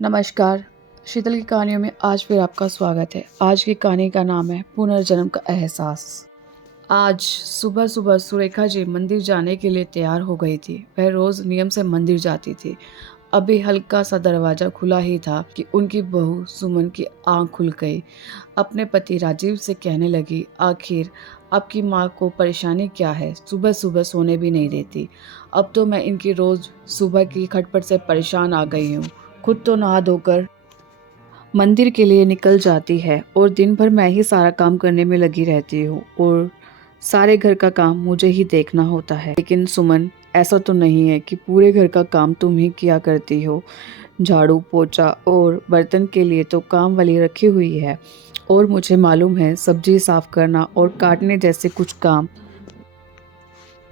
नमस्कार। शीतल की कहानियों में आज फिर आपका स्वागत है। आज की कहानी का नाम है पुनर्जन्म का एहसास। आज सुबह सुबह सुरेखा जी मंदिर जाने के लिए तैयार हो गई थी। वह रोज नियम से मंदिर जाती थी। अभी हल्का सा दरवाजा खुला ही था कि उनकी बहू सुमन की आंख खुल गई। अपने पति राजीव से कहने लगी, आखिर आपकी माँ को परेशानी क्या है? सुबह सुबह सोने भी नहीं देती। अब तो मैं इनकी रोज सुबह की खटपट से परेशान आ गई हूँ। खुद तो नहा धोकर मंदिर के लिए निकल जाती है और दिन भर मैं ही सारा काम करने में लगी रहती हूँ और सारे घर का काम मुझे ही देखना होता है। लेकिन सुमन, ऐसा तो नहीं है कि पूरे घर का काम तुम ही किया करती हो। झाड़ू पोछा और बर्तन के लिए तो काम वाली रखी हुई है और मुझे मालूम है सब्जी साफ करना और काटने जैसे कुछ काम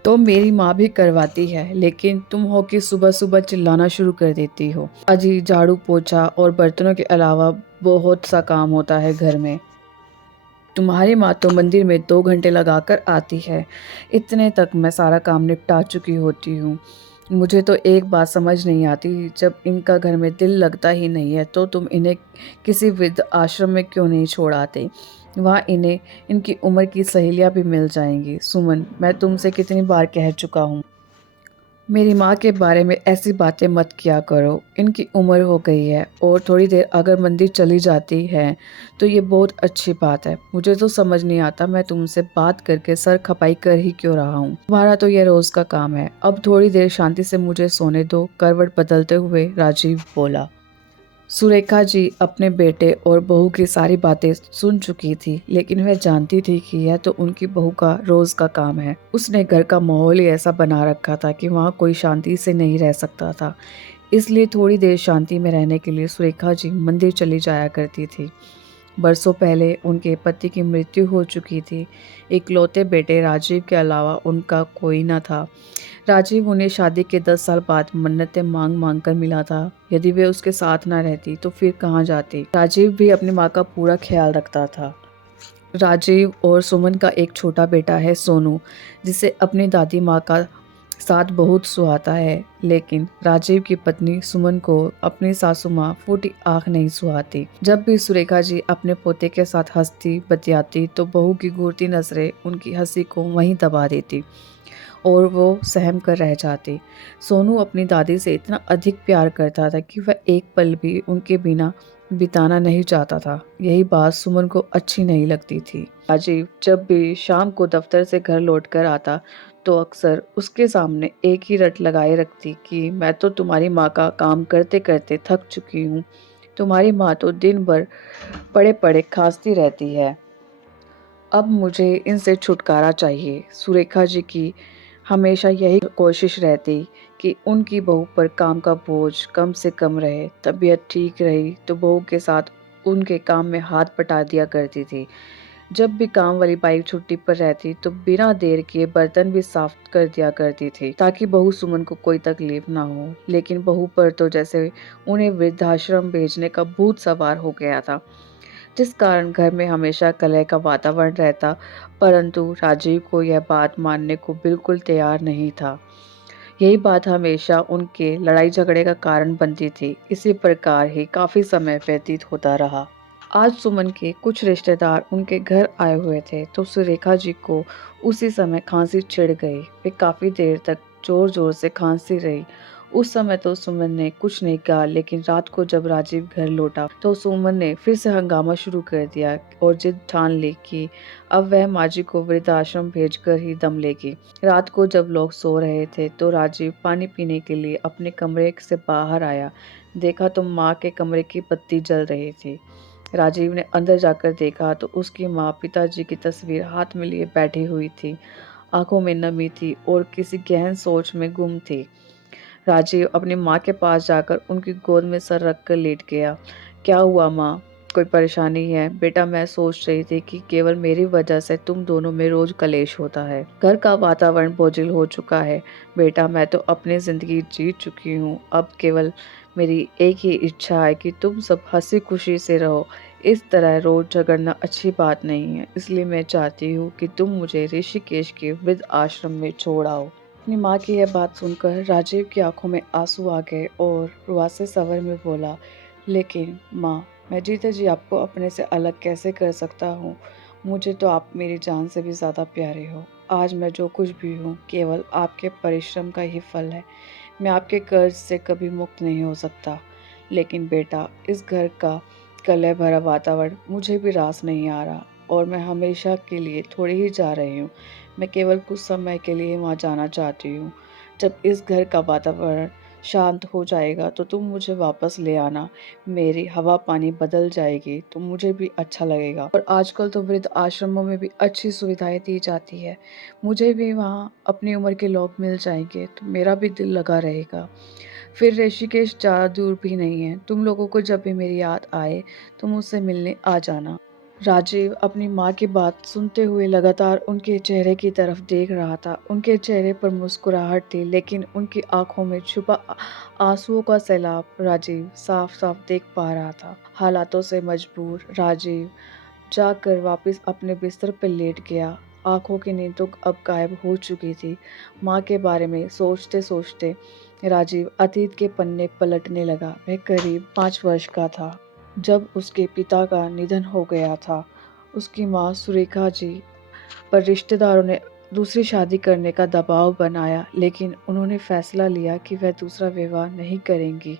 तो मेरी माँ भी करवाती है। लेकिन तुम हो कि सुबह सुबह चिल्लाना शुरू कर देती हो। अजी, झाड़ू पोछा और बर्तनों के अलावा बहुत सा काम होता है घर में। तुम्हारी माँ तो मंदिर में 2 घंटे लगाकर आती है। इतने तक मैं सारा काम निपटा चुकी होती हूँ। मुझे तो एक बात समझ नहीं आती, जब इनका घर में दिल लगता ही नहीं है तो तुम इन्हें किसी वृद्ध आश्रम में क्यों नहीं छोड़ाते? वहाँ इन्हें इनकी उम्र की सहेलियाँ भी मिल जाएंगी। सुमन, मैं तुमसे कितनी बार कह चुका हूँ, मेरी माँ के बारे में ऐसी बातें मत किया करो। इनकी उम्र हो गई है और थोड़ी देर अगर मंदिर चली जाती है तो ये बहुत अच्छी बात है। मुझे तो समझ नहीं आता मैं तुमसे बात करके सर खपाई कर ही क्यों रहा हूँ। तुम्हारा तो ये रोज का काम है। अब थोड़ी देर शांति से मुझे सोने दो। करवट बदलते हुए राजीव बोला। सुरेखा जी अपने बेटे और बहू की सारी बातें सुन चुकी थी, लेकिन वह जानती थी कि यह तो उनकी बहू का रोज का काम है। उसने घर का माहौल ही ऐसा बना रखा था कि वहाँ कोई शांति से नहीं रह सकता था। इसलिए थोड़ी देर शांति में रहने के लिए सुरेखा जी मंदिर चली जाया करती थी। बरसों पहले उनके पति की मृत्यु हो चुकी थी। इकलौते बेटे राजीव के अलावा उनका कोई न था। राजीव उन्हें शादी के 10 साल बाद मन्नतें मांग मांग कर मिला था। यदि वे उसके साथ न रहती तो फिर कहाँ जाती? राजीव भी अपनी माँ का पूरा ख्याल रखता था। राजीव और सुमन का एक छोटा बेटा है सोनू, जिसे अपनी दादी माँ का साथ बहुत सुहाता है। लेकिन राजीव की पत्नी सुमन को अपनी सासू माँ फूटी आंख नहीं सुहाती। जब भी सुरेखा जी अपने पोते के साथ हंसती बतियाती तो बहू की घूरती नजरें उनकी हंसी को वहीं दबा देती और वो सहम कर रह जाती। सोनू अपनी दादी से इतना अधिक प्यार करता था कि वह एक पल भी उनके बिना बिताना नहीं चाहता था। यही बात सुमन को अच्छी नहीं लगती थी। राजीव जब भी शाम को दफ्तर से घर लौटकर आता तो अक्सर उसके सामने एक ही रट लगाए रखती कि मैं तो तुम्हारी माँ का काम करते करते थक चुकी हूँ। तुम्हारी माँ तो दिन भर पड़े पड़े खांसती रहती है। अब मुझे इनसे छुटकारा चाहिए। सुरेखा जी की हमेशा यही कोशिश रहती कि उनकी बहू पर काम का बोझ कम से कम रहे। तबीयत ठीक रही तो बहू के साथ उनके काम में हाथ बटा दिया करती थी। जब भी काम वाली बाई छुट्टी पर रहती तो बिना देर किए बर्तन भी साफ कर दिया करती थी, ताकि बहू सुमन को कोई तकलीफ ना हो। लेकिन बहू पर तो जैसे उन्हें वृद्धाश्रम भेजने का भूत सवार हो गया था, जिस कारण घर में हमेशा कलह का वातावरण रहता। परंतु राजीव को यह बात मानने को बिल्कुल तैयार नहीं था। यही बात हमेशा उनके लड़ाई झगड़े का कारण बनती थी। इसी प्रकार ही काफी समय व्यतीत होता रहा। आज सुमन के कुछ रिश्तेदार उनके घर आए हुए थे तो सुरेखा जी को उसी समय खांसी छिड़ गई। वे काफी देर तक जोर जोर से खांसती रही। उस समय तो सुमन ने कुछ नहीं कहा, लेकिन रात को जब राजीव घर लौटा तो सुमन ने फिर से हंगामा शुरू कर दिया और जिद ठान ली कि अब वह माजी को वृद्धाश्रम भेजकर ही दम लेगी। रात को जब लोग सो रहे थे तो राजीव पानी पीने के लिए अपने कमरे से बाहर आया। देखा तो माँ के कमरे की बत्ती जल रही थी। राजीव ने अंदर जाकर देखा तो उसकी माँ पिताजी की तस्वीर हाथ में लिए बैठी हुई थी। आंखों में नमी थी और किसी गहन सोच में गुम थी। राजीव अपनी माँ के पास जाकर उनकी गोद में सर रखकर लेट गया। क्या हुआ माँ, कोई परेशानी है? बेटा, मैं सोच रही थी कि केवल मेरी वजह से तुम दोनों में रोज कलेश होता है। घर का वातावरण बोझिल हो चुका है। बेटा, मैं तो अपनी जिंदगी जीत चुकी हूँ। अब केवल मेरी एक ही इच्छा है कि तुम सब हंसी खुशी से रहो। इस तरह रोज झगड़ना अच्छी बात नहीं है। इसलिए मैं चाहती हूँ कि तुम मुझे ऋषिकेश के वृद्ध आश्रम में छोड़ आओ। अपनी माँ की यह बात सुनकर राजीव की आंखों में आंसू आ गए और रुआसे स्वर में बोला, लेकिन माँ, मैं जीते जी आपको अपने से अलग कैसे कर सकता हूँ? मुझे तो आप मेरी जान से भी ज़्यादा प्यारे हो। आज मैं जो कुछ भी हूँ केवल आपके परिश्रम का ही फल है। मैं आपके कर्ज से कभी मुक्त नहीं हो सकता। लेकिन बेटा, इस घर का कलह भरा वातावरण मुझे भी रास नहीं आ रहा और मैं हमेशा के लिए थोड़ी ही जा रही हूँ। मैं केवल कुछ समय के लिए वहाँ जाना चाहती हूँ। जब इस घर का वातावरण शांत हो जाएगा तो तुम मुझे वापस ले आना। मेरी हवा पानी बदल जाएगी तो मुझे भी अच्छा लगेगा। और आजकल तो वृद्ध आश्रमों में भी अच्छी सुविधाएं दी जाती है। मुझे भी वहाँ अपनी उम्र के लोग मिल जाएंगे तो मेरा भी दिल लगा रहेगा। फिर ऋषिकेश ज़्यादा दूर भी नहीं है। तुम लोगों को जब भी मेरी याद आए तो मुझसे मिलने आ जाना। राजीव अपनी माँ की बात सुनते हुए लगातार उनके चेहरे की तरफ देख रहा था। उनके चेहरे पर मुस्कुराहट थी, लेकिन उनकी आंखों में छुपा आंसुओं का सैलाब राजीव साफ साफ देख पा रहा था। हालातों से मजबूर राजीव जाकर वापस अपने बिस्तर पर लेट गया। आंखों की नींद तो अब गायब हो चुकी थी। माँ के बारे में सोचते सोचते राजीव अतीत के पन्ने पलटने लगा। वह करीब 5 वर्ष का था जब उसके पिता का निधन हो गया था। उसकी माँ सुरेखा जी पर रिश्तेदारों ने दूसरी शादी करने का दबाव बनाया, लेकिन उन्होंने फैसला लिया कि वह दूसरा विवाह नहीं करेंगी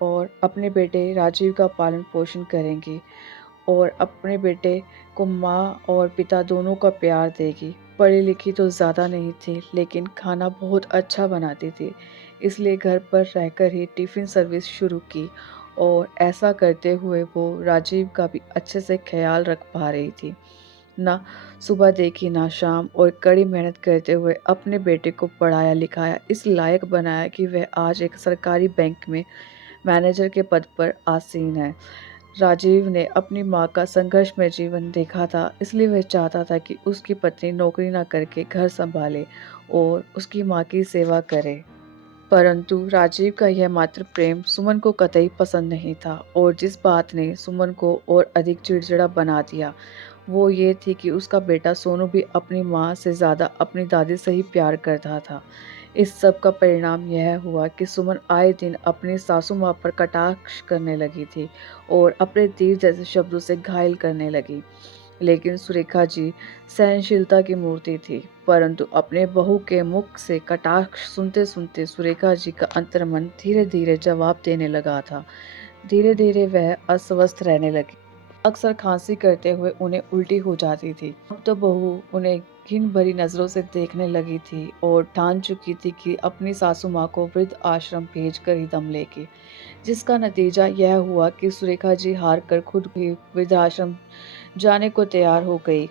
और अपने बेटे राजीव का पालन पोषण करेंगी और अपने बेटे को माँ और पिता दोनों का प्यार देगी। पढ़ी लिखी तो ज़्यादा नहीं थी, लेकिन खाना बहुत अच्छा बनाती थी, इसलिए घर पर रहकर ही टिफ़िन सर्विस शुरू की और ऐसा करते हुए वो राजीव का भी अच्छे से ख्याल रख पा रही थी। ना सुबह देखी ना शाम, और कड़ी मेहनत करते हुए अपने बेटे को पढ़ाया लिखाया, इस लायक बनाया कि वह आज एक सरकारी बैंक में मैनेजर के पद पर आसीन है। राजीव ने अपनी माँ का संघर्षमय जीवन देखा था, इसलिए वह चाहता था कि उसकी पत्नी नौकरी न करके घर संभाले और उसकी माँ की सेवा करे। परंतु राजीव का यह मात्र प्रेम सुमन को कतई पसंद नहीं था, और जिस बात ने सुमन को और अधिक चिड़चिड़ा बना दिया वो ये थी कि उसका बेटा सोनू भी अपनी माँ से ज़्यादा अपनी दादी से ही प्यार करता था। इस सब का परिणाम यह हुआ कि सुमन आए दिन अपनी सासू माँ पर कटाक्ष करने लगी थी और अपने तीर जैसे शब्दों से घायल करने लगी। लेकिन सुरेखा जी सहनशीलता की मूर्ति थी, परंतु अपने बहू के मुख से कटाक्ष सुनते सुनते सुरेखा जी का अंतर्मन धीरे धीरे जवाब देने लगा था। धीरे धीरे वह अस्वस्थ रहने लगी। अक्सर खांसी करते हुए उन्हें उल्टी हो जाती थी। अब तो बहू उन्हें घिन भरी नजरों से देखने लगी थी और ठान चुकी थी कि अपनी सासू माँ को वृद्ध आश्रम भेज कर ही दम लेगी, जिसका नतीजा यह हुआ कि सुरेखा जी हार कर खुद भी वृद्ध आश्रम जाने को तैयार हो गई।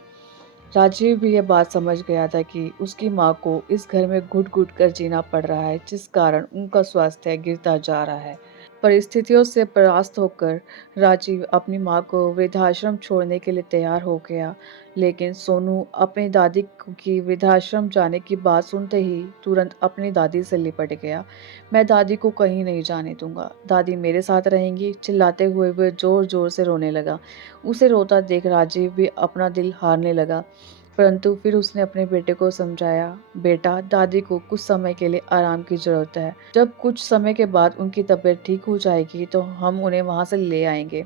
राजीव भी यह बात समझ गया था कि उसकी माँ को इस घर में घुट घुट कर जीना पड़ रहा है, जिस कारण उनका स्वास्थ्य गिरता जा रहा है। परिस्थितियों से परास्त होकर राजीव अपनी माँ को वृद्धाश्रम छोड़ने के लिए तैयार हो गया, लेकिन सोनू अपनी दादी की वृद्धाश्रम जाने की बात सुनते ही तुरंत अपनी दादी से लिपट गया। मैं दादी को कहीं नहीं जाने दूंगा, दादी मेरे साथ रहेंगी, चिल्लाते हुए वह जोर जोर से रोने लगा। उसे रोता देख राजीव भी अपना दिल हारने लगा, परंतु फिर उसने अपने बेटे को समझाया, बेटा, दादी को कुछ समय के लिए आराम की जरूरत है। जब कुछ समय के बाद उनकी तबीयत ठीक हो जाएगी तो हम उन्हें वहां से ले आएंगे।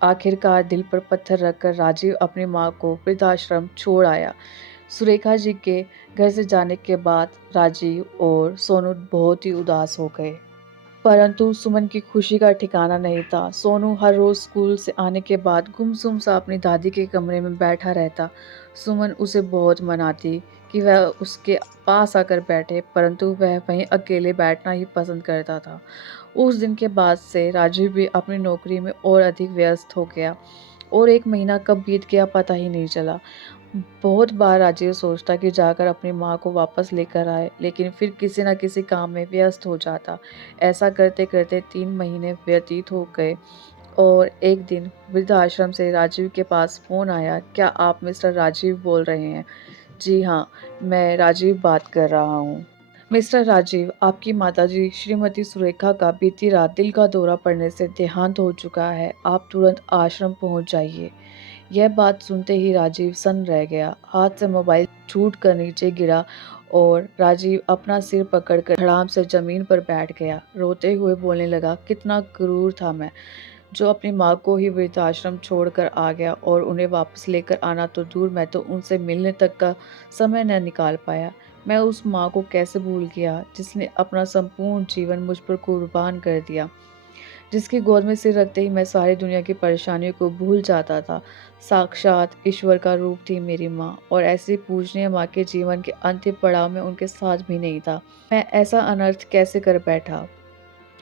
आखिरकार दिल पर पत्थर रखकर राजीव अपनी माँ को वृद्धाश्रम छोड़ आया। सुरेखा जी के घर से जाने के बाद राजीव और सोनू बहुत ही उदास हो गए, परंतु सुमन की खुशी का ठिकाना नहीं था। सोनू हर रोज स्कूल से आने के बाद गुमसुम सा अपनी दादी के कमरे में बैठा रहता। सुमन उसे बहुत मनाती कि वह उसके पास आकर बैठे, परंतु वह वहीं अकेले बैठना ही पसंद करता था। उस दिन के बाद से राजीव भी अपनी नौकरी में और अधिक व्यस्त हो गया और 1 महीना कब बीत गया पता ही नहीं चला। बहुत बार राजीव सोचता कि जाकर अपनी माँ को वापस लेकर आए, लेकिन फिर किसी न किसी काम में व्यस्त हो जाता। ऐसा करते करते 3 महीने व्यतीत हो गए और एक दिन वृद्धाश्रम से राजीव के पास फोन आया। क्या आप मिस्टर राजीव बोल रहे हैं? जी हाँ, मैं राजीव बात कर रहा हूँ। मिस्टर राजीव, आपकी माताजी श्रीमती सुरेखा का बीती रात दिल का दौरा पड़ने से देहांत हो चुका है। आप तुरंत आश्रम पहुंच जाइए। यह बात सुनते ही राजीव सन्न रह गया। हाथ से मोबाइल छूट कर नीचे गिरा और राजीव अपना सिर पकड़कर धड़ाम से जमीन पर बैठ गया। रोते हुए बोलने लगा, कितना क्रूर था मैं, जो अपनी माँ को ही वृद्धाश्रम छोड़कर आ गया, और उन्हें वापस लेकर आना तो दूर, मैं तो उनसे मिलने तक का समय न निकाल पाया। मैं उस माँ को कैसे भूल गया जिसने अपना संपूर्ण जीवन मुझ पर कुर्बान कर दिया, जिसकी गोद में सिर रखते ही मैं सारी दुनिया की परेशानियों को भूल जाता था। साक्षात ईश्वर का रूप थी मेरी माँ, और ऐसी पूजनीय माँ के जीवन के अंतिम पड़ाव में उनके साथ भी नहीं था। मैं ऐसा अनर्थ कैसे कर बैठा।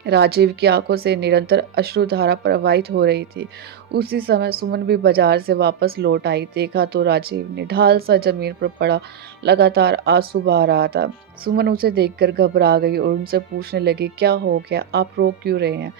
राजीव की आंखों से निरंतर अश्रुधारा प्रवाहित हो रही थी। उसी समय सुमन भी बाजार से वापस लौट आई। देखा तो राजीव निढाल सा जमीन पर पड़ा लगातार आंसू बहा रहा था। सुमन उसे देखकर घबरा गई और उनसे पूछने लगी, क्या हो गया, आप रो क्यों रहे हैं।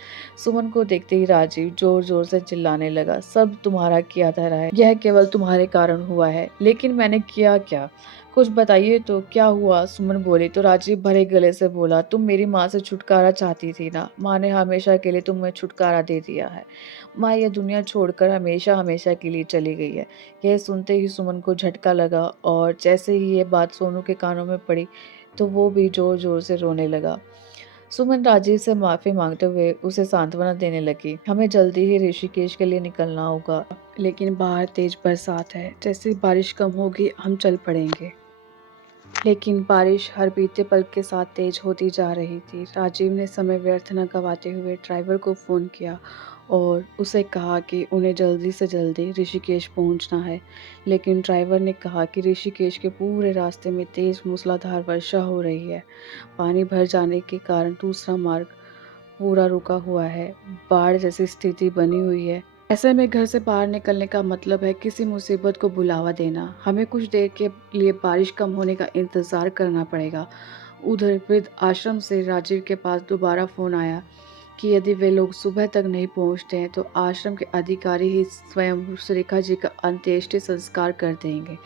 सुमन को देखते ही राजीव जोर जोर से चिल्लाने लगा, सब तुम्हारा किया धरा है, यह केवल तुम्हारे कारण हुआ है। लेकिन मैंने किया क्या, कुछ बताइए तो, क्या हुआ। सुमन बोली तो राजीव भरे गले से बोला, तुम मेरी माँ से छुटकारा चाहती थी ना, माँ ने हमेशा के लिए तुम्हें छुटकारा दे दिया है। माँ ये दुनिया छोड़कर हमेशा हमेशा के लिए चली गई है। यह सुनते ही सुमन को झटका लगा, और जैसे ही ये बात सोनू के कानों में पड़ी तो वो भी जोर जोर से रोने लगा। सुमन राजीव से माफी मांगते हुए उसे सांत्वना देने लगी, हमें जल्दी ही ऋषिकेश के लिए निकलना होगा, लेकिन बाहर तेज बरसात है, जैसे बारिश कम होगी हम चल पड़ेंगे। लेकिन बारिश हर बीते पल के साथ तेज होती जा रही थी। राजीव ने समय व्यर्थ न गवाते हुए ड्राइवर को फ़ोन किया और उसे कहा कि उन्हें जल्दी से जल्दी ऋषिकेश पहुंचना है। लेकिन ड्राइवर ने कहा कि ऋषिकेश के पूरे रास्ते में तेज मूसलाधार वर्षा हो रही है। पानी भर जाने के कारण दूसरा मार्ग पूरा रुका हुआ है। बाढ़ जैसी स्थिति बनी हुई है। ऐसे में घर से बाहर निकलने का मतलब है किसी मुसीबत को बुलावा देना। हमें कुछ देर के लिए बारिश कम होने का इंतज़ार करना पड़ेगा। उधर वृद्ध आश्रम से राजीव के पास दोबारा फ़ोन आया कि यदि वे लोग सुबह तक नहीं पहुंचते हैं तो आश्रम के अधिकारी ही स्वयं सुरेखा जी का अंत्येष्टि संस्कार कर देंगे।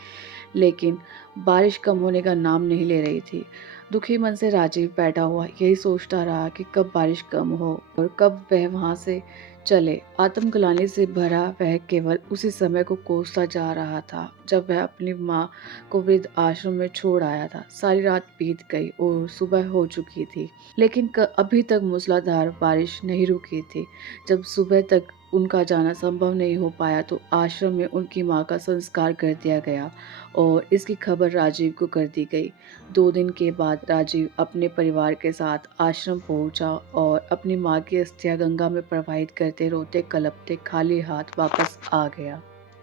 लेकिन बारिश कम होने का नाम नहीं ले रही थी। दुखी मन से राजीव बैठा हुआ यही सोचता रहा कि कब बारिश कम हो और कब वह वहां से चले। आत्मग्लानि से भरा वह केवल उसी समय को कोसता जा रहा था जब वह अपनी माँ को वृद्ध आश्रम में छोड़ आया था। सारी रात बीत गई और सुबह हो चुकी थी, लेकिन अभी तक मूसलाधार बारिश नहीं रुकी थी। जब सुबह तक उनका जाना संभव नहीं हो पाया तो आश्रम में उनकी माँ का संस्कार कर दिया गया और इसकी खबर राजीव को कर दी गई। 2 दिन के बाद राजीव अपने परिवार के साथ आश्रम पहुंचा और अपनी माँ की अस्थियां गंगा में प्रवाहित करते रोते कलपते खाली हाथ वापस आ गया।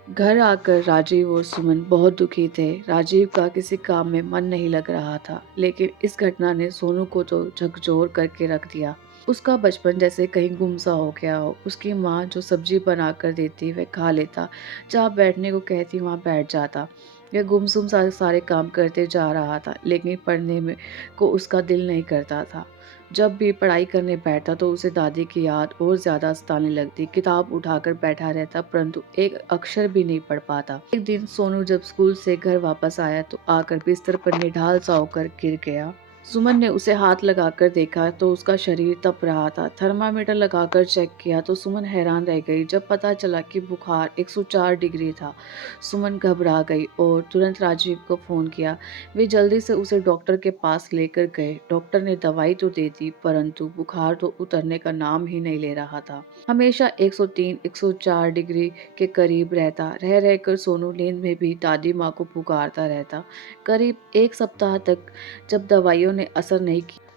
घर आकर राजीव और सुमन बहुत दुखी थे। राजीव का किसी काम में मन नहीं लग रहा था, लेकिन इस घटना ने सोनू को तो झकझोर करके रख दिया। उसका बचपन जैसे कहीं गुमसा हो गया हो। उसकी माँ जो सब्जी बना कर देती वह खा लेता, जहाँ बैठने को कहती वहाँ बैठ जाता। वह गुमसुम सारे काम करते जा रहा था, लेकिन पढ़ने में को उसका दिल नहीं करता था। जब भी पढ़ाई करने बैठता तो उसे दादी की याद और ज्यादा सताने लगती। किताब उठाकर बैठा रहता, परंतु एक अक्षर भी नहीं पढ़ पाता। एक दिन सोनू जब स्कूल से घर वापस आया तो आकर बिस्तर पर निढाल सा होकर गिर गया। सुमन ने उसे हाथ लगाकर देखा तो उसका शरीर तप रहा था। थर्मामीटर लगाकर चेक किया तो सुमन हैरान रह गई जब पता चला कि बुखार 104 डिग्री था। सुमन घबरा गई और तुरंत राजीव को फ़ोन किया। वे जल्दी से उसे डॉक्टर के पास लेकर गए। डॉक्टर ने दवाई तो दे दी, परंतु बुखार तो उतरने का नाम ही नहीं ले रहा था। हमेशा 103-104 डिग्री के करीब रहता। रह रहकर सोनू नींद में भी दादी माँ को पुकारता रहता। करीब 1 सप्ताह तक जब दवाइयों ने असर नहीं किया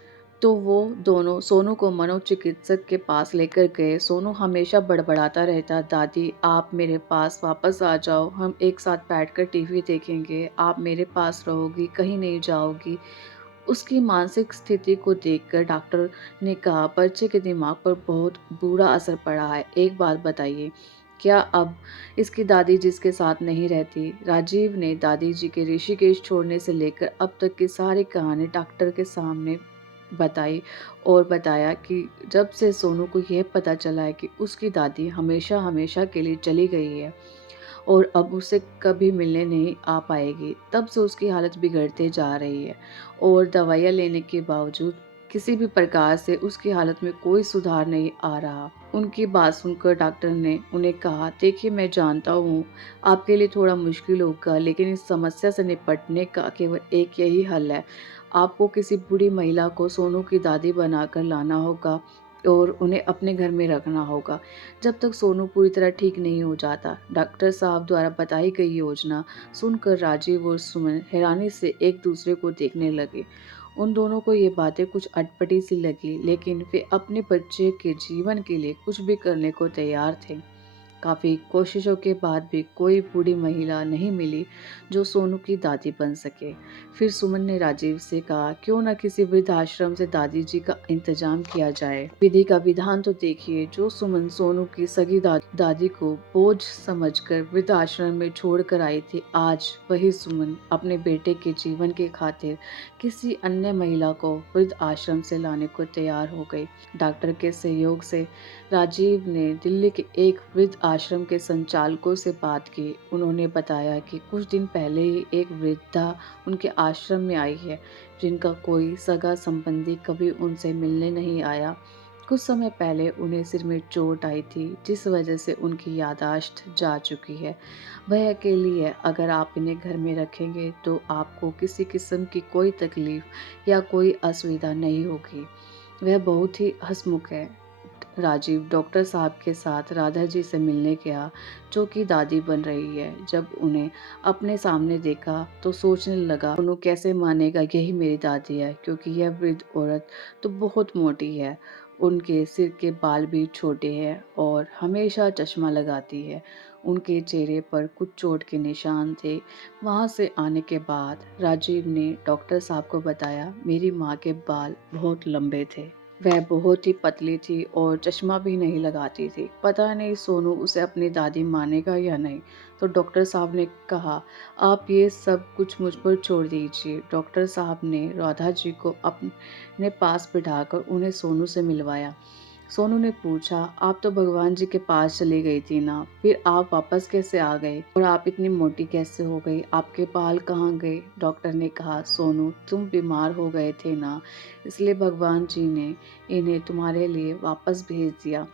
तो वो दोनों सोनू को मनोचिकित्सक के पास लेकर गए। सोनू हमेशा बड़बड़ाता रहता, दादी आप मेरे पास वापस आ जाओ, हम एक साथ बैठकर टीवी देखेंगे, आप मेरे पास रहोगी, कहीं नहीं जाओगी। उसकी मानसिक स्थिति को देखकर डॉक्टर ने कहा, बच्चे के दिमाग पर बहुत बुरा असर पड़ा है। एक बात बताइए, क्या अब इसकी दादी जिसके साथ नहीं रहती। राजीव ने दादी जी के ऋषिकेश छोड़ने से लेकर अब तक की सारी कहानी डॉक्टर के सामने बताई और बताया कि जब से सोनू को यह पता चला है कि उसकी दादी हमेशा हमेशा के लिए चली गई है और अब उसे कभी मिलने नहीं आ पाएगी, तब से उसकी हालत बिगड़ते जा रही है और दवाइयाँ लेने के बावजूद किसी भी प्रकार से उसकी हालत में कोई सुधार नहीं आ रहा। उनकी बात सुनकर डॉक्टर ने उन्हें कहा, देखिए मैं जानता हूँ आपके लिए थोड़ा मुश्किल होगा, लेकिन इस समस्या से निपटने का केवल एक यही हल है। आपको किसी बूढ़ी महिला को सोनू की दादी बनाकर लाना होगा और उन्हें अपने घर में रखना होगा जब तक सोनू पूरी तरह ठीक नहीं हो जाता। डॉक्टर साहब द्वारा बताई गई योजना सुनकर राजीव और सुमन हैरानी से एक दूसरे को देखने लगे। उन दोनों को ये बातें कुछ अटपटी सी लगी, लेकिन वे अपने बच्चे के जीवन के लिए कुछ भी करने को तैयार थे। काफ़ी कोशिशों के बाद भी कोई बूढ़ी महिला नहीं मिली जो सोनू की दादी बन सके। फिर सुमन ने राजीव से कहा, क्यों न किसी वृद्धाश्रम से दादी जी का इंतजाम किया जाए। विधि का विधान तो देखिए, जो सुमन सोनू की सगी दादी को बोझ समझकर वृद्धाश्रम में छोड़ कर आई थी, आज वही सुमन अपने बेटे के जीवन के खातिर किसी अन्य महिला को वृद्ध आश्रम से लाने को तैयार हो गई। डॉक्टर के सहयोग से राजीव ने दिल्ली के एक वृद्ध आश्रम के संचालकों से बात की। उन्होंने बताया कि कुछ दिन पहले ही एक वृद्धा उनके आश्रम में आई है, जिनका कोई सगा संबंधी कभी उनसे मिलने नहीं आया। कुछ समय पहले उन्हें सिर में चोट आई थी, जिस वजह से उनकी याददाश्त जा चुकी है। वह अकेली है। अगर आप इन्हें घर में रखेंगे तो आपको किसी किस्म की कोई तकलीफ या कोई असुविधा नहीं होगी। वह बहुत ही हंसमुख है। राजीव डॉक्टर साहब के साथ राधा जी से मिलने गया, जो कि दादी बन रही है। जब उन्हें अपने सामने देखा तो सोचने लगा, उन्हें कैसे मानेगा यही मेरी दादी है, क्योंकि यह वृद्ध औरत तो बहुत मोटी है। उनके सिर के बाल भी छोटे हैं और हमेशा चश्मा लगाती है। उनके चेहरे पर कुछ चोट के निशान थे। वहाँ से आने के बाद राजीव ने डॉक्टर साहब को बताया, मेरी माँ के बाल बहुत लंबे थे। वह बहुत ही पतली थी और चश्मा भी नहीं लगाती थी। पता नहीं सोनू उसे अपनी दादी मानेगा या नहीं। तो डॉक्टर साहब ने कहा, आप ये सब कुछ मुझ पर छोड़ दीजिए। डॉक्टर साहब ने राधा जी को अपने पास बिठाकर उन्हें सोनू से मिलवाया। सोनू ने पूछा, आप तो भगवान जी के पास चली गई थी ना, फिर आप वापस कैसे आ गए और आप इतनी मोटी कैसे हो गई, आपके बाल कहाँ गए? डॉक्टर ने कहा, सोनू तुम बीमार हो गए थे ना, इसलिए भगवान जी ने इन्हें तुम्हारे लिए वापस भेज दिया।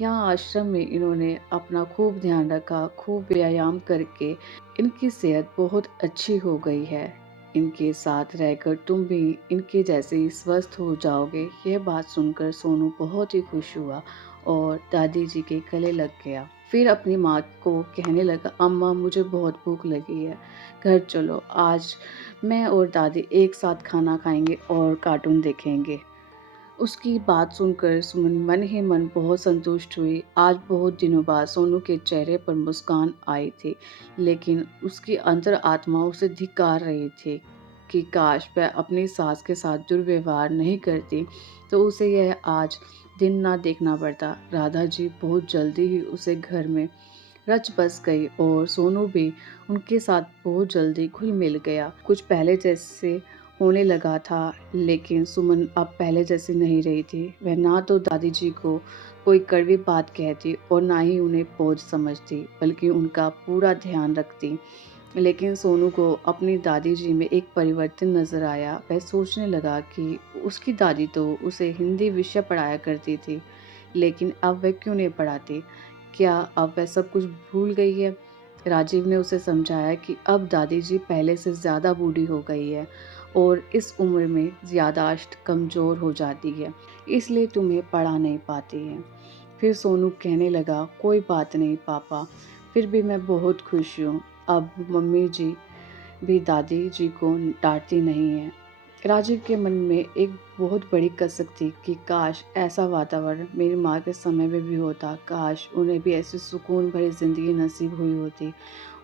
यहाँ आश्रम में इन्होंने अपना खूब ध्यान रखा, खूब व्यायाम करके इनकी सेहत बहुत अच्छी हो गई है। इनके साथ रहकर तुम भी इनके जैसे ही स्वस्थ हो जाओगे। यह बात सुनकर सोनू बहुत ही खुश हुआ और दादी जी के गले लग गया। फिर अपनी माँ को कहने लगा, अम्मा मुझे बहुत भूख लगी है, घर चलो, आज मैं और दादी एक साथ खाना खाएंगे और कार्टून देखेंगे। उसकी बात सुनकर सुमन मन ही मन बहुत संतुष्ट हुई। आज बहुत दिनों बाद सोनू के चेहरे पर मुस्कान आई थी, लेकिन उसकी अंतर आत्मा उसे धिक्कार रही थी कि काश वह अपनी सास के साथ दुर्व्यवहार नहीं करती तो उसे यह आज दिन ना देखना पड़ता। राधा जी बहुत जल्दी ही उसे घर में रच बस गई और सोनू भी उनके साथ बहुत जल्दी घुल मिल गया। कुछ पहले जैसे होने लगा था, लेकिन सुमन अब पहले जैसी नहीं रही थी। वह ना तो दादी जी को कोई कड़वी बात कहती और ना ही उन्हें बोझ समझती, बल्कि उनका पूरा ध्यान रखती। लेकिन सोनू को अपनी दादी जी में एक परिवर्तन नजर आया। वह सोचने लगा कि उसकी दादी तो उसे हिंदी विषय पढ़ाया करती थी, लेकिन अब वह क्यों नहीं पढ़ाती? क्या अब वह सब कुछ भूल गई है? राजीव ने उसे समझाया कि अब दादी जी पहले से ज़्यादा बूढ़ी हो गई है और इस उम्र में याददाश्त कमज़ोर हो जाती है, इसलिए तुम्हें पढ़ा नहीं पाती है। फिर सोनू कहने लगा, कोई बात नहीं पापा, फिर भी मैं बहुत खुश हूँ। अब मम्मी जी भी दादी जी को डांटती नहीं है। राजीव के मन में एक बहुत बड़ी कसक थी कि काश ऐसा वातावरण मेरी माँ के समय में भी होता, काश उन्हें भी ऐसी सुकून भरी ज़िंदगी नसीब हुई होती।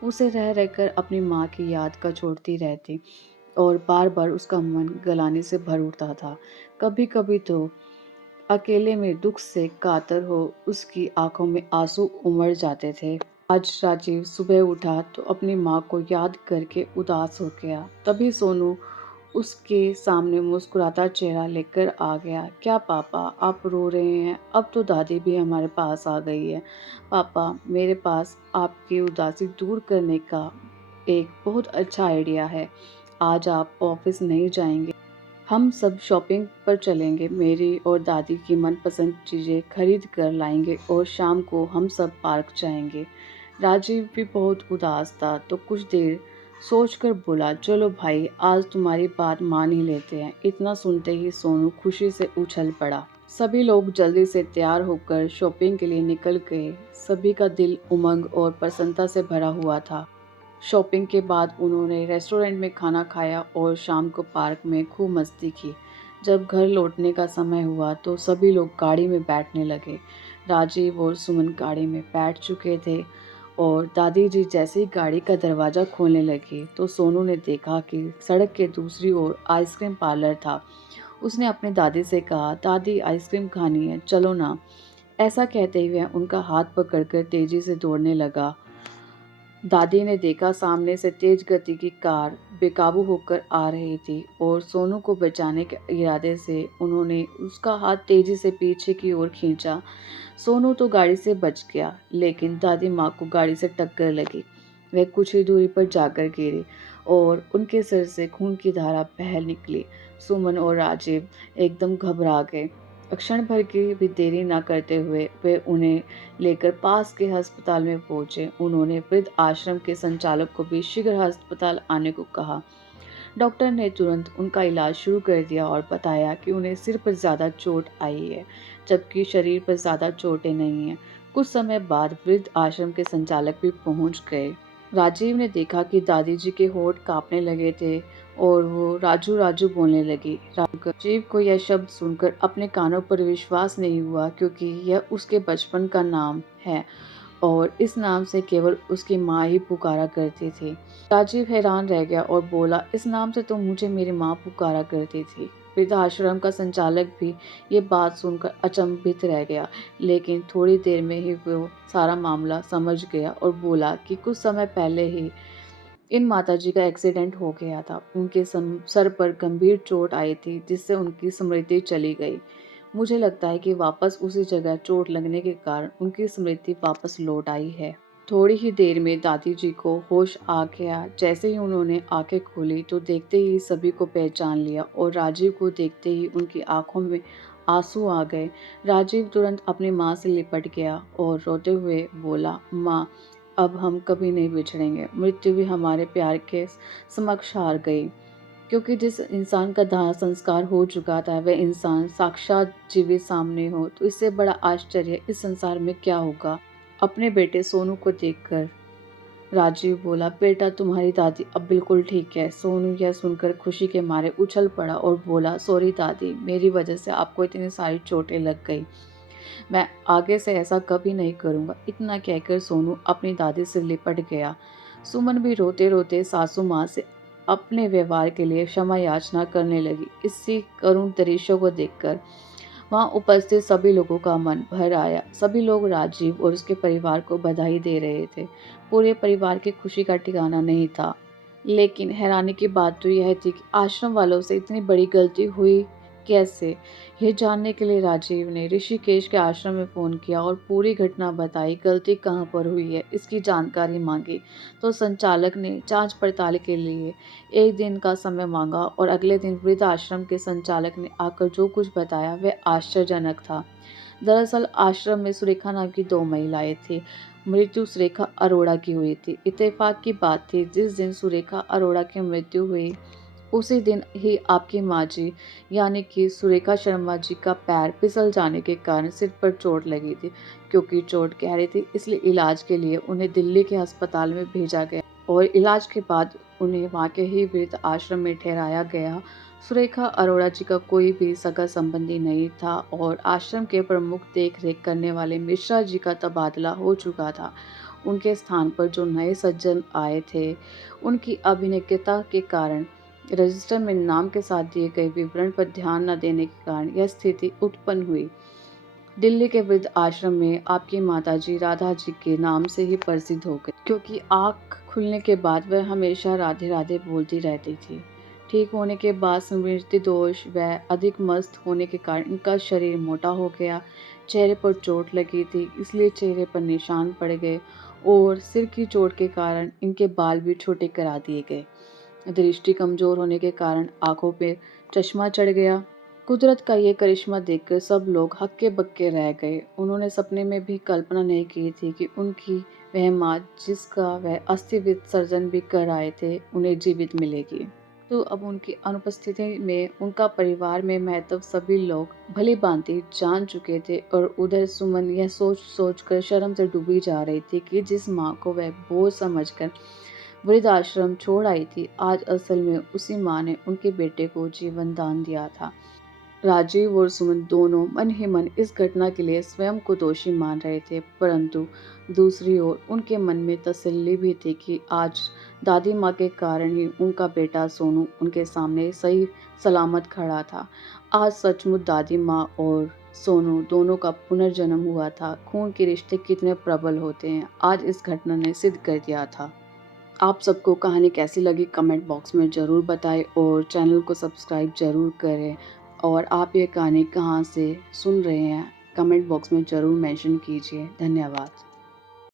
उसे रह रहकर अपनी माँ की याद का छोड़ती रहती और बार बार उसका मन गलाने से भर उठता था। कभी कभी तो अकेले में दुख से कातर हो उसकी आंखों में आंसू उमड़ जाते थे। आज राजीव सुबह उठा तो अपनी माँ को याद करके उदास हो गया। तभी सोनू उसके सामने मुस्कुराता चेहरा लेकर आ गया। क्या पापा आप रो रहे हैं? अब तो दादी भी हमारे पास आ गई है। पापा मेरे पास आपकी उदासी दूर करने का एक बहुत अच्छा आइडिया है। आज आप ऑफिस नहीं जाएंगे, हम सब शॉपिंग पर चलेंगे, मेरी और दादी की मनपसंद चीज़ें खरीद कर लाएंगे और शाम को हम सब पार्क जाएंगे। राजीव भी बहुत उदास था तो कुछ देर सोचकर बोला, चलो भाई, आज तुम्हारी बात मान ही लेते हैं। इतना सुनते ही सोनू खुशी से उछल पड़ा। सभी लोग जल्दी से तैयार होकर शॉपिंग के लिए निकल गए। सभी का दिल उमंग और प्रसन्नता से भरा हुआ था। शॉपिंग के बाद उन्होंने रेस्टोरेंट में खाना खाया और शाम को पार्क में खूब मस्ती की। जब घर लौटने का समय हुआ तो सभी लोग गाड़ी में बैठने लगे। राजीव और सुमन गाड़ी में बैठ चुके थे और दादी जी जैसे ही गाड़ी का दरवाज़ा खोलने लगी तो सोनू ने देखा कि सड़क के दूसरी ओर आइसक्रीम पार्लर था। उसने अपनी दादी से कहा, दादी, आइसक्रीम खानी है, चलो ना। ऐसा कहते हुए उनका हाथ पकड़कर तेजी से दौड़ने लगा। दादी ने देखा सामने से तेज गति की कार बेकाबू होकर आ रही थी और सोनू को बचाने के इरादे से उन्होंने उसका हाथ तेजी से पीछे की ओर खींचा। सोनू तो गाड़ी से बच गया, लेकिन दादी माँ को गाड़ी से टक्कर लगी। वह कुछ ही दूरी पर जाकर गिरी और उनके सिर से खून की धारा बह निकली। सुमन और राजीव एकदम घबरा गए। क्षण भर की भी देरी न करते हुए वे उन्हें लेकर पास के अस्पताल में पहुंचे। उन्होंने वृद्ध आश्रम के संचालक को भी शीघ्र अस्पताल आने को कहा। डॉक्टर ने तुरंत उनका इलाज शुरू कर दिया और बताया कि उन्हें सिर पर ज़्यादा चोट आई है, जबकि शरीर पर ज़्यादा चोटें नहीं हैं। कुछ समय बाद वृद्ध आश्रम के संचालक भी पहुंच गए। राजीव ने देखा कि दादी जी के होंठ कांपने लगे थे और वो राजू राजू बोलने लगी। राजीव को यह शब्द सुनकर अपने कानों पर विश्वास नहीं हुआ, क्योंकि यह उसके बचपन का नाम है और इस नाम से केवल उसकी माँ ही पुकारा करती थी। राजीव हैरान रह गया और बोला, इस नाम से तो मुझे मेरी माँ पुकारा करती थी। वृद्धाश्रम का संचालक भी ये बात सुनकर अचंभित रह गया, लेकिन थोड़ी देर में ही वो सारा मामला समझ गया और बोला कि कुछ समय पहले ही इन माताजी का एक्सीडेंट हो गया था। उनके सर पर गंभीर चोट आई थी, जिससे उनकी स्मृति चली गई। मुझे लगता है कि वापस उसी जगह चोट लगने के कारण उनकी स्मृति वापस लौट आई है। थोड़ी ही देर में दादी जी को होश आ गया। जैसे ही उन्होंने आंखें खोली तो देखते ही सभी को पहचान लिया और राजीव को देखते ही उनकी आंखों में आंसू आ गए। राजीव तुरंत अपनी माँ से लिपट गया और रोते हुए बोला, माँ, अब हम कभी नहीं बिछड़ेंगे। मृत्यु भी हमारे प्यार के समक्ष हार गई, क्योंकि जिस इंसान का दाह संस्कार हो चुका था वह इंसान साक्षात जीवित सामने हो तो इससे बड़ा आश्चर्य इस संसार में क्या होगा। अपने बेटे सोनू को देखकर राजीव बोला, बेटा, तुम्हारी दादी अब बिल्कुल ठीक है। सोनू यह सुनकर खुशी के मारे उछल पड़ा और बोला, सॉरी दादी, मेरी वजह से आपको इतनी सारी चोटें लग गई। मैं आगे से ऐसा कभी नहीं करूँगा। इतना कहकर सोनू अपनी दादी से लिपट गया। सुमन भी रोते रोते सासू माँ से अपने व्यवहार के लिए क्षमा याचना करने लगी। इसी करुण दृश्य को देखकर वहाँ उपस्थित सभी लोगों का मन भर आया। सभी लोग राजीव और उसके परिवार को बधाई दे रहे थे। पूरे परिवार की खुशी का ठिकाना नहीं था। लेकिन हैरानी की बात तो यह थी कि आश्रम वालों से इतनी बड़ी गलती हुई कैसे। यह जानने के लिए राजीव ने ऋषिकेश के आश्रम में फ़ोन किया और पूरी घटना बताई। गलती कहाँ पर हुई है इसकी जानकारी मांगी तो संचालक ने जांच पड़ताल के लिए एक दिन का समय मांगा और अगले दिन वृद्ध आश्रम के संचालक ने आकर जो कुछ बताया वह आश्चर्यजनक था। दरअसल आश्रम में सुरेखा नाम की दो महिलाएं थी। मृत्यु सुरेखा अरोड़ा की हुई थी। इत्तेफाक की बात थी, जिस दिन सुरेखा अरोड़ा की मृत्यु हुई उसी दिन ही आपकी माँ जी यानी कि सुरेखा शर्मा जी का पैर फिसल जाने के कारण सिर पर चोट लगी थी। क्योंकि चोट गहरी थी इसलिए इलाज के लिए उन्हें दिल्ली के अस्पताल में भेजा गया और इलाज के बाद उन्हें वहाँ के ही वृद्ध आश्रम में ठहराया गया। सुरेखा अरोड़ा जी का कोई भी सगा संबंधी नहीं था और आश्रम के प्रमुख देख रेख करने वाले मिश्रा जी का तबादला हो चुका था। उनके स्थान पर जो नए सज्जन आए थे उनकी अभिज्ञता के कारण रजिस्टर में नाम के साथ दिए गए विवरण पर ध्यान न देने के कारण यह स्थिति उत्पन्न हुई। दिल्ली के वृद्ध आश्रम में आपकी माताजी राधा जी के नाम से ही प्रसिद्ध हो गई, क्योंकि आँख खुलने के बाद वह हमेशा राधे राधे बोलती रहती थी। ठीक होने के बाद स्मृति दोष व अधिक मस्त होने के कारण इनका शरीर मोटा हो गया। चेहरे पर चोट लगी थी इसलिए चेहरे पर निशान पड़ गए और सिर की चोट के कारण इनके बाल भी छोटे करा दिए गए। दृष्टि कमजोर होने के कारण आंखों पे चश्मा चढ़ गया। कुदरत का ये करिश्मा देखकर सब लोग हक्के बक्के रह गए। उन्होंने सपने में भी कल्पना नहीं की थी कि उनकी वह माँ, जिसका वह अस्थि विसर्जन भी कर आए थे, उन्हें जीवित मिलेगी। तो अब उनकी अनुपस्थिति में उनका परिवार में महत्व सभी लोग भली भांति जान चुके थे और उधर सुमन यह सोच सोच कर शर्म से डूबी जा रही थी कि जिस माँ को वह बोझ समझकर वृद्धाश्रम छोड़ आई थी, आज असल में उसी माँ ने उनके बेटे को जीवन दान दिया था। राजीव और सुमन दोनों मन ही मन इस घटना के लिए स्वयं को दोषी मान रहे थे, परंतु दूसरी ओर उनके मन में तसल्ली भी थी कि आज दादी माँ के कारण ही उनका बेटा सोनू उनके सामने सही सलामत खड़ा था। आज सचमुच दादी माँ और सोनू दोनों का पुनर्जन्म हुआ था। खून के रिश्ते कितने प्रबल होते हैं, आज इस घटना ने सिद्ध कर दिया था। आप सबको कहानी कैसी लगी कमेंट बॉक्स में ज़रूर बताएं और चैनल को सब्सक्राइब ज़रूर करें। और आप ये कहानी कहाँ से सुन रहे हैं कमेंट बॉक्स में ज़रूर मेंशन कीजिए। धन्यवाद।